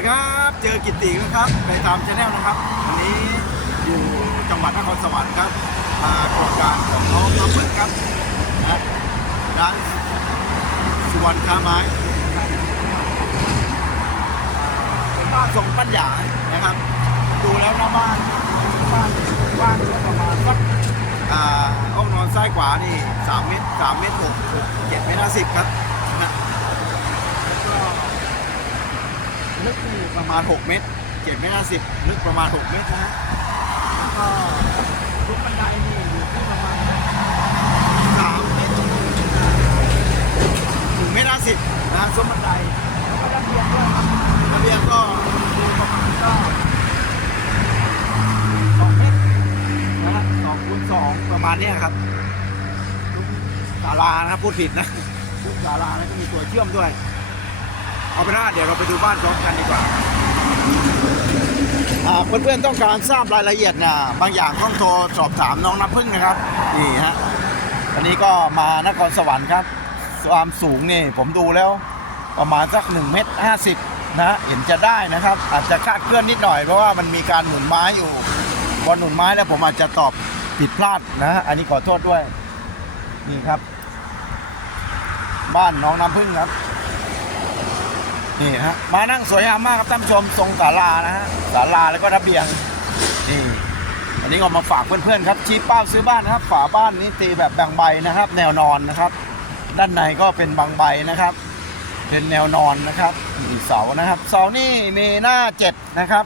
ดีครับเจอกิตตินะครับไปตามชาแนลนะครับวันนี้อยู่จังหวัดนครสวรรค์ครับมาโครงการของน้องน้ำเหมือนครับนะร้านสุวรรณค้าไม้เป็นบ้านทรงปัญญานะครับ ดูแล้วหน้าบ้านบ้านกว้างประมาณสักอ่าห้องนอนซ้ายขวานี่สามเมตรสามเมตรหกหกเจ็ดเมตรห้าสิบครับนะแล้วก็ ลึกนี่ประมาณ 6 เมตร7เมตร50ลึกประมาณ 6 เมตรนะฮะแล้วก็ทุกบันไดนี่อยู่ที่ประมาณ3เมตรถึงเมตร50นะซุ้มบันไดแล้วก็ระเบียงด้วยครับระเบียงก็ดูประมาณก็2เมตรนะฮะ2คูณ2ประมาณนี้ครับทุกศาลานะครับพูดผิดนะทุกศาลาแล้วก็มีตัวเชื่อมด้วย เอาเป็นว่าเดี๋ยวเราไปดูบ้านพร้อมกันดีกว่าเพื่อนๆต้องการทราบรายละเอียดนะบางอย่างต้องโทรสอบถามน้องน้ำพึ่งนะครับนี่ฮะอันนี้ก็มานครสวรรค์ครับ ความสูงนี่ผมดูแล้ว ประมาณสัก1เมตร50นะเห็นจะได้นะครับ อาจจะคาดเคลื่อนนิดหน่อยเพราะว่ามันมีการหนุนไม้อยู่พอหนุนไม้แล้วผมอาจจะตอบผิดพลาดนะฮะอันนี้ขอโทษด้วยนี่ครับ บ้านน้องน้ำพึ่งครับ นี่ฮะมานั่งสวยงามมากครับท่านผู้ชมทรงศาลานะฮะศาลาแล้วก็ระเบียงนี่อันนี้ก็มาฝากเพื่อนๆครับชี้เป้าซื้อบ้านนะครับ ฝาบ้านนี้ตีแบบบางใบนะครับ แนวนอนนะครับ ด้านในก็เป็นบางใบนะครับ เป็นแนวนอนนะครับมีเสานะครับ เสานี่มีหน้าเจ็ดนะครับ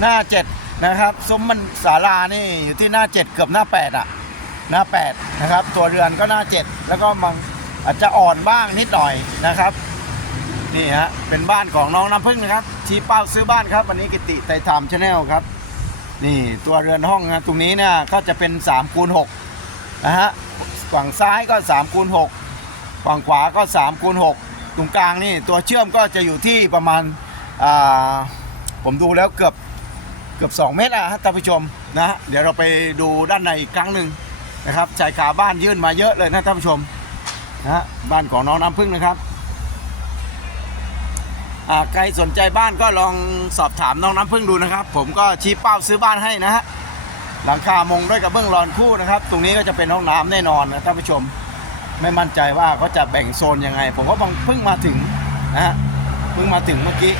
หน้าเจ็ดนะครับซุ้มมันศาลานี่อยู่ที่หน้าเจ็ดเกือบหน้าแปดอะหน้าแปดนะครับ ตัวเรือนก็หน้าเจ็ดแล้วก็มังอาจจะอ่อนบ้างนิดหน่อยนะครับ นี่ฮะ เป็นบ้านของน้องน้ำพึ่งนะครับ ชี้เป้าซื้อบ้านครับ วันนี้กิติไทยไทม์ชาแนลครับ นี่ตัวเรือนห้องนะตรงนี้เนี่ยก็จะเป็น3คูณ6นะฮะ ฝั่งซ้ายก็3คูณ6ฝั่งขวาก็3คูณ6ตรงกลางนี่ตัวเชื่อมก็จะอยู่ที่ประมาณาผมดูแล้วเกือบเกือบ 2 เมตรอะฮะท่านผู้ชมนะ เดี๋ยวเราไปดูด้านในอีกครั้งหนึ่งนะครับชายคาบ้านยื่นมาเยอะเลยนะท่านผู้ชมนะบ้านของน้องน้ำพึ่งนะครับ ใครสนใจบ้านก็ลองสอบถามน้องน้ำพึ่งดูนะครับ ผมก็ชี้เป้าซื้อบ้านให้นะฮะหลังคามงด้วยกับเบื้องรอนคู่นะครับ ตรงนี้ก็จะเป็นห้องน้ำแน่นอนนะท่านผู้ชมไม่มั่นใจว่าเขาจะแบ่งโซนยังไง ผมก็เพิ่งมาถึงนะฮะเพิ่งมาถึงเมื่อกี้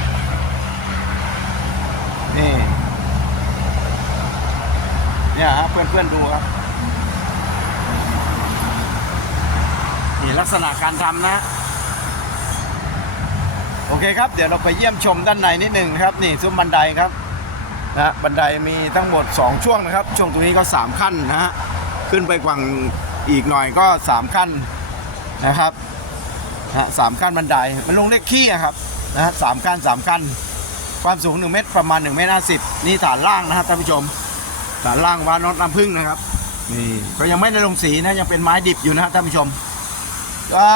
นี่เนี่ยฮะเพื่อนๆดูครับนี่ลักษณะการทำนะ โอเคครับ เดี๋ยวเราไปเยี่ยมชมด้านในนิดหนึ่งครับ นี่ซุ้มบันไดครับนะบันไดมีทั้งหมด 2 ช่วงนะครับ ช่วงตรงนี้ก็ 3 ขั้นนะฮะขึ้นไปกว่างอีกหน่อยก็ 3 ขั้นนะครับนะสามขั้นบันไดมันลงเลขขี้ครับนะฮะสามขั้นสามขั้น ความสูง 1 เมตรประมาณ1เมตรห้าสิบนี่ฐานล่างนะครับท่านผู้ชมฐานล่างวานอตน้ำพึ่งนะครับนี่ก็ยังไม่ได้ลงสีนะยังเป็นไม้ดิบอยู่นะครับท่านผู้ชมก็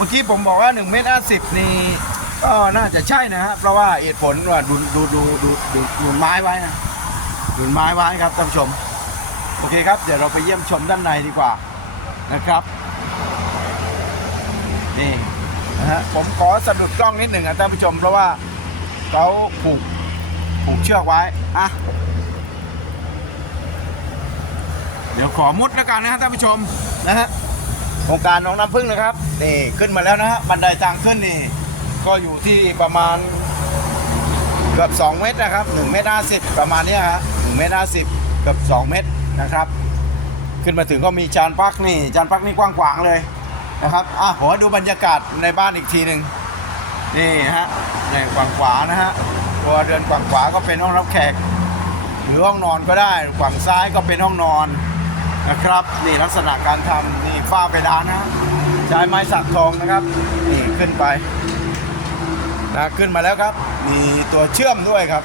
มื่อกี้ผมบอกว่า1เมตรห้าสิบนี่ก็น่าจะใช่นะฮะเพราะว่าเหตุผลว่าดูดูดูดูดูดูไม้ไว้นะดูไม้ไว้ครับท่านผู้ชม โอเคครับ เดี๋ยวเราไปเยี่ยมชมด้านในดีกว่านะครับนี่นะฮะผมขอสะดุดกล้องนิดหนึ่งนะท่านผู้ชม เพราะว่าเขาผูกผูกเชือกไว้อะเดี๋ยวขอมุดแล้วกันนะฮะท่านผู้ชมนะฮะโครงการน้องน้ำพึ่งนะครับ นี่ขึ้นมาแล้วนะฮะบันไดทางขึ้นนี่ ก็อยู่ที่ประมาณเกือบ 2 เมตรนะครับ1เมตร50ประมาณนี้ฮะ1เมตร50เกือบ 2 เมตรนะครับ ขึ้นมาถึงก็มีจานพักนี่จานพักนี่กว้างขวางเลยนะครับอะขอดูบรรยากาศในบ้านอีกทีหนึ่งนี่ฮะนี่ฝั่งขวานะฮะตัวเรือนฝั่งขวาก็เป็นห้องรับแขก หรือห้องนอนก็ได้ฝั่งซ้ายก็เป็นห้องนอนนะครับ นี่ลักษณะการทำนี่ฝ้าเพดานนะฮะ ใช้ไม้สักทองนะครับ นี่ขึ้นไปนะขึ้นมาแล้วครับ มีตัวเชื่อมด้วยครับ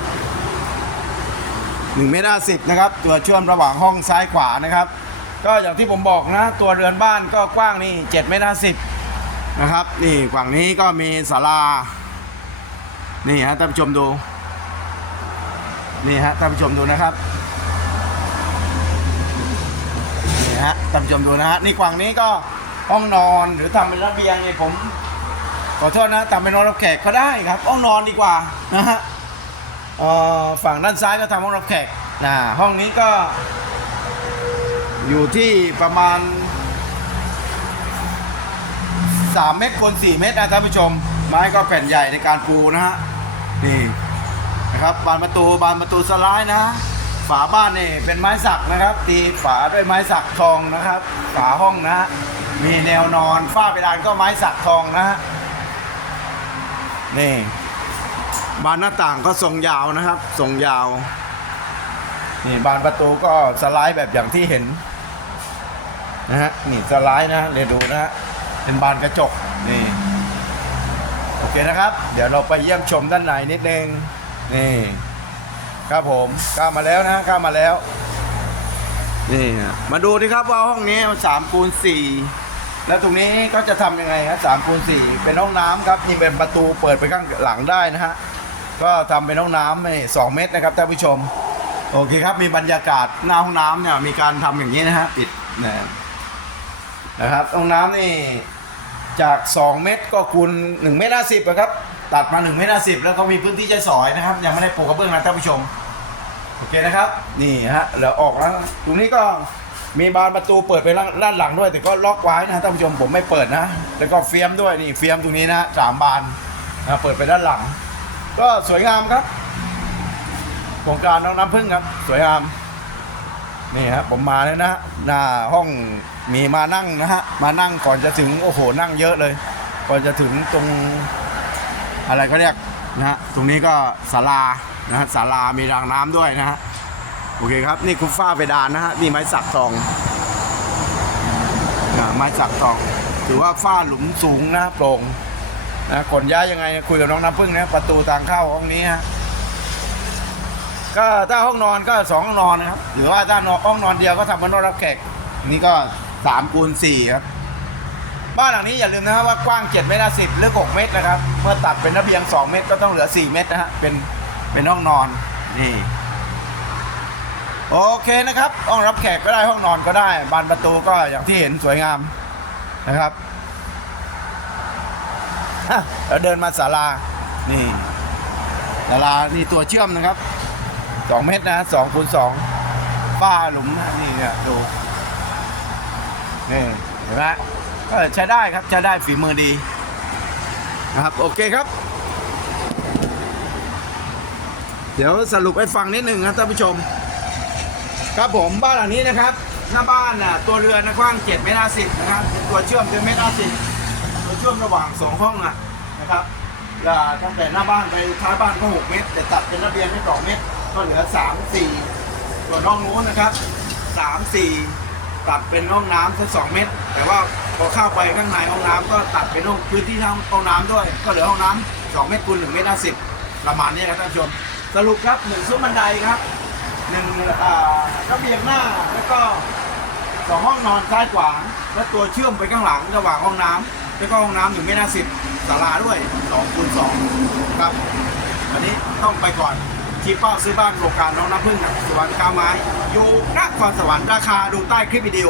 1เมตรสินะครับ ตัวเชื่อมระหว่างห้องซ้ายขวานะครับ ก็อย่างที่ผมบอกนะ ตัวเรือนบ้านก็กว้างนี่7เมตรสินะครับ นี่ฝั่งนี้ก็มีศาลา นี่ฮะท่านผู้ชมดู นี่ฮะท่านผู้ชมดูนะครับนี่ฮะท่านผู้ชมดูนะฮะนี่กว่างนี้ก็ ห้องนอนหรือทำเป็นระเบียงนี่ผม ขอโทษนะทำเป็นนอนรับแขกก็ได้ครับ ห้องนอนดีกว่านะฮะฝั่งด้านซ้ายก็ทำห้องรับแขกนะห้องนี้ก็ อยู่ที่ประมาณ3เมตรคูณ4เมตรนะท่านผู้ชม ไม้ก็แผ่นใหญ่ในการปูนะฮะนี่นะครับบานประตูบานประตูสไลด์นะ ฝาบ้านนี่เป็นไม้สักนะครับ ตีฝาด้วยไม้สักทองนะครับ ฝาห้องนะฮะ มีแนวนอนฝ้าเพดานก็ไม้สักทองนะฮะนี่บานหน้าต่างก็ทรงยาวนะครับ ทรงยาวนี่บานประตูก็สไลด์แบบอย่างที่เห็นนะฮะนี่สไลด์นะเรียนดูนะฮะเป็นบานกระจกนี่โอเคนะครับ เดี๋ยวเราไปเยี่ยมชมด้านในนิดนึงนี่ครับผมก้ามาแล้วนะก้ามาแล้วนี่ฮะมาดูดิครับว่าห้องนี้สามคูณสี่ แล้วตรงนี้ก็จะทำยังไงฮะสามคูณสี่เป็นห้องน้ำครับนี่เป็นประตูเปิดไปข้างหลังได้นะฮะก็ทำเป็นห้องน้ำไม่สองเมตรนะครับท่านผู้ชม โอเคครับมีบรรยากาศหน้าห้องน้ำเนี่ยมีการทำอย่างนี้นะฮะปิดนะนะครับห้องน้ำนี่จาก 2 เมตรก็คูณ1เมตรห้าสิบครับตัดมา1เมตรห้าสิบแล้วก็มีพื้นที่ใช้สอยนะครับ ยังไม่ได้ปูกระเบื้องนะท่านผู้ชม โอเคนะครับ นี่ฮะแล้วออกแล้วตรงนี้ก็ มีบานประตูเปิดไปด้านหลังด้วย แต่ก็ล็อกไว้นะท่านผู้ชมผมไม่เปิดนะ แล้วก็เฟียมด้วยนี่เฟียมตรงนี้นะสามบานนะเปิดไปด้านหลัง ก็สวยงามครับโครงการน้องน้ำพึ่งครับ สวยงามนี่ครับผมมาแล้วนะฮะหน้าห้องมีมานั่งนะฮะมานั่งก่อนจะถึงโอ้โหนั่งเยอะเลย ก่อนจะถึงตรงอะไรเขาเรียกนะฮะตรงนี้ก็ศาลานะฮะศาลามีรางน้ำด้วยนะฮะ โอเคครับ นี่คือฝ้าเพดานนะฮะนี่ไม้สักทองนะไม้สักทอง ถือว่าฝ้าหลุมสูงนะโปร่งนะขนย้ายยังไงคุยกับน้องน้ำพึ่งนะประตูทางเข้าห้องนี้ฮะก็ถ้าห้องนอนก็สองห้องนอนนะครับหรือว่าถ้านอนห้องนอนเดียวก็ทำเป็นห้องรับแขกนี่ก็สามคูณสี่ครับบ้านหลังนี้อย่าลืมนะครับว่ากว้าง7เมตรสิบหรือ6เมตรนะครับ เมื่อตัดเป็นระเบียง2เมตรก็ต้องเหลือ4เมตรนะฮะเป็นเป็นห้องนอนนี่ โอเคนะครับห้องรับแขกก็ได้ห้องนอนก็ได้ บานประตูก็อย่างที่เห็นสวยงามนะครับอะแล้วเดินมาศาลา นี่ศาลานี่ตัวเชื่อมนะครับสองเมตรนะสองคูณสองฝ้าหลุมนะนี่เนี่ยดูนี่เห็นไหมก็ใช้ได้ครับใช้ได้ฝีมือดีนะครับโอเคครับ เดี๋ยวสรุปให้ฟังนิดหนึ่งครับท่านผู้ชม ครับผมบ้านหลังนี้นะครับ หน้าบ้านน่ะตัวเรือนนะกว้าง7เมตร50นะครับตัวเชื่อมเป็นเมตร50ตัวเชื่อมระหว่างสองห้องอะนะครับตั้งแต่หน้าบ้านไปท้ายบ้านก็ 6 เมตร แต่ตัดเป็นระเบียงให้2เมตร ก็เหลือ 3 4ส่วนห้องนู้นนะครับ 3 4 ตัดเป็นห้องน้ำสัก2เมตร แต่ว่าพอเข้าไปข้างในห้องน้ำก็ตัดเป็นห้องพื้นที่ห้องห้องน้ำด้วย ก็เหลือห้องน้ำ2เมตรคูณ1เมตร50ประมาณนี้ครับท่านผู้ชมสรุปครับหนึ่งซุ้มบันไดครับ หนึ่งอ่าระเบียงหน้าแล้วก็สองห้องนอนซ้ายขวาและตัวเชื่อมไปข้างหลังระหว่างห้องน้ำแล้วก็ห้องน้ำหนึ่งเมตรห้าสิบศาลาด้วยสองคูณสองครับอันนี้ต้องไปก่อนชี้เป้าซื้อบ้านโครงการน้องน้ำพึ่งครับสวนข้าวไม้อยู่นครสวรรค์ราคาดูใต้คลิปวิดีโอ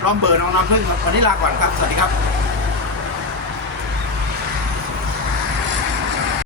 พร้อมเบอร์น้องน้ำพึ่งครับวันนี้ลาก่อนครับสวัสดีครับ